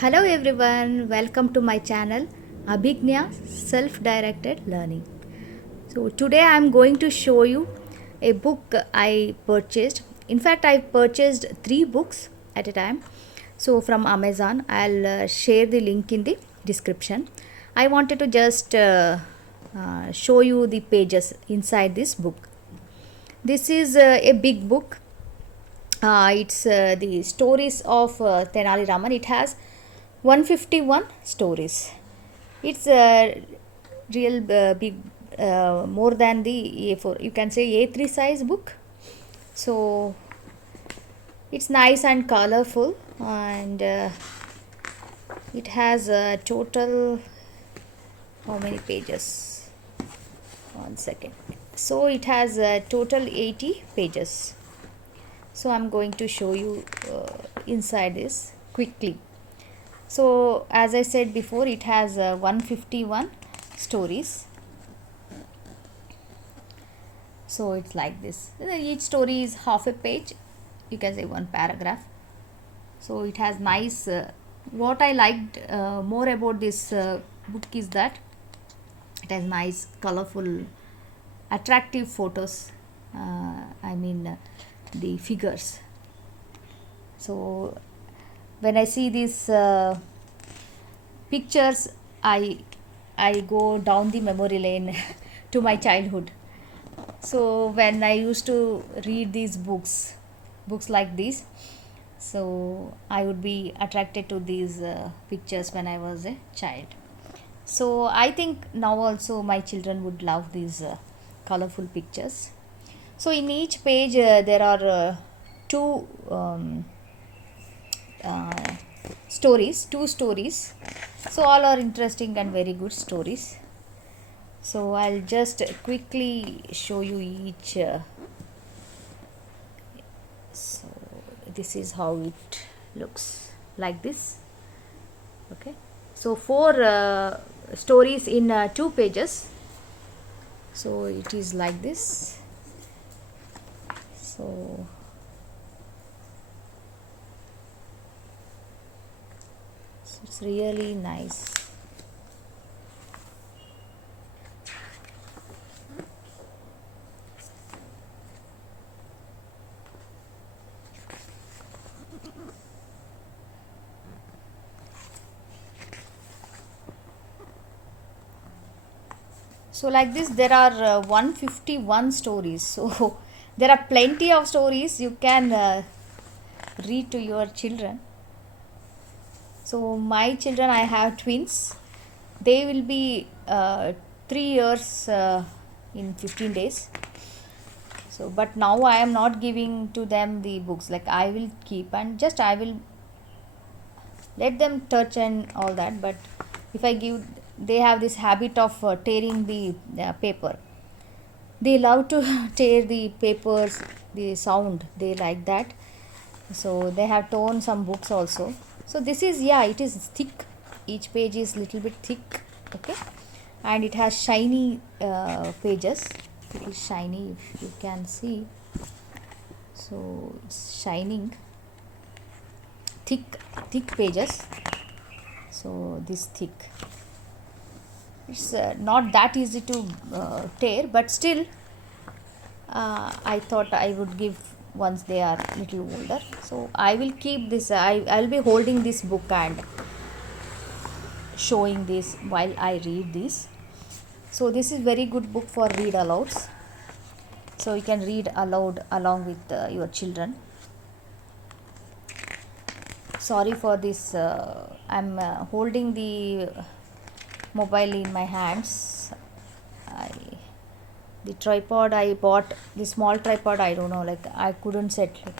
Hello everyone, welcome to my channel Abhignya Self Directed Learning. So today I am going to show you a book I purchased. In fact, I purchased 3 books at a time. So from Amazon, I'll share the link in the description. I wanted to just show you the pages inside this book. This is a big book. It's the stories of Tenali Raman. It has 151 stories. It's a real big, more than the A4. You can say A3 size book. So it's nice and colorful, and it has a total, how many pages? One second. So it has a total 80 pages. So I'm going to show you inside this quickly. So as I said before, it has 151 stories. So it's like this. Each story is half a page. You can say one paragraph. So it has nice. What I liked more about this book is that it has nice, colorful, attractive photos. The figures. So when I see these pictures, I go down the memory lane to my childhood. So when I used to read these books like these, so I would be attracted to these pictures when I was a child. So I think now also my children would love these colorful pictures. So in each page there are two uh, two stories. So all are interesting and very good stories. So I'll just quickly show you each. So this is how it looks like this. Okay. So four stories in 2 pages. So it is like this. So it's really nice. So like this there are 151 stories. So there are plenty of stories you can read to your children. So my children, I have twins. They will be 3 years in 15 days. So but now I am not giving to them the books. Like I will keep and just I will let them touch and all that. But if I give, they have this habit of tearing the paper. They love to tear the papers, the sound they like that. So they have torn some books also. So this is, yeah, it is thick. Each page is little bit thick. Okay, and it has shiny pages. It is shiny, if you can see. So it's shining, thick pages. So this thick, it's not that easy to tear, but still I thought I would give once they are little older. So I will keep this. I'll be holding this book and showing this while I read this. So this is very good book for read alouds. So you can read aloud along with your children. Sorry for this. I'm holding the mobile in my hands. The tripod I bought, the small tripod, I don't know, like I couldn't set, like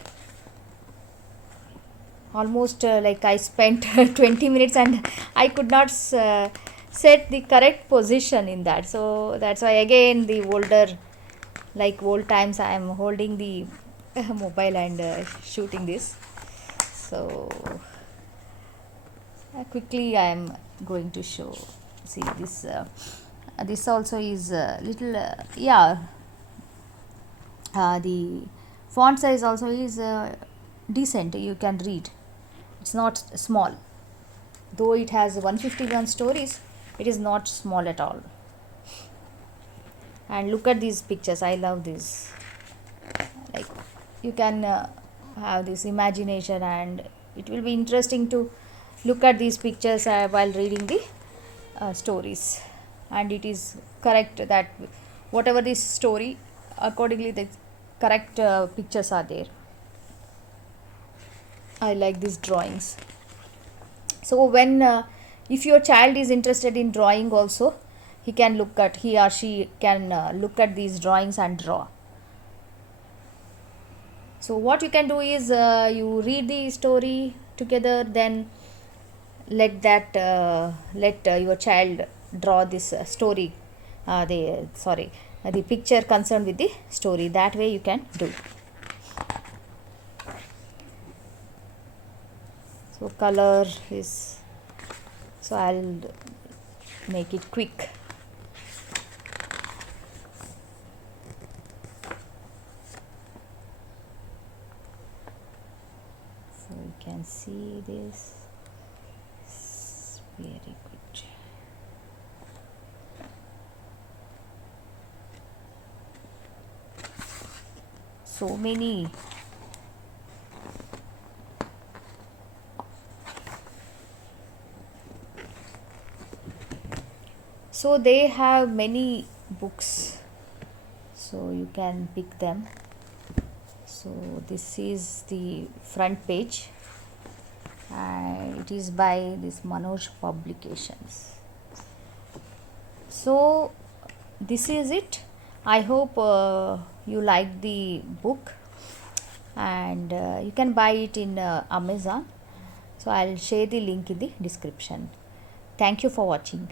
almost like I spent 20 minutes and I could not set the correct position in that. So that's why again the older, like old times, I am holding the mobile and shooting this. So quickly I am going to show. See this. This also is little, yeah, the font size also is decent, you can read, it's not small. Though it has 151 stories, it is not small at all. And look at these pictures. I love this. Like, you can have this imagination, and it will be interesting to look at these pictures while reading the stories. And it is correct that whatever this story, accordingly the correct pictures are there. I like these drawings. So when if your child is interested in drawing also, he or she can look at these drawings and draw. So what you can do is you read the story together, then let your child draw this story, the picture concerned with the story. That way you can do. So color is, so I'll make it quick. So you can see this. It's very good. So many so they have many books, so you can pick them. So this is the front page, and it is by this Manoj Publications. So this is it. I hope you like the book, and you can buy it in Amazon. So I'll share the link in the description. Thank you for watching.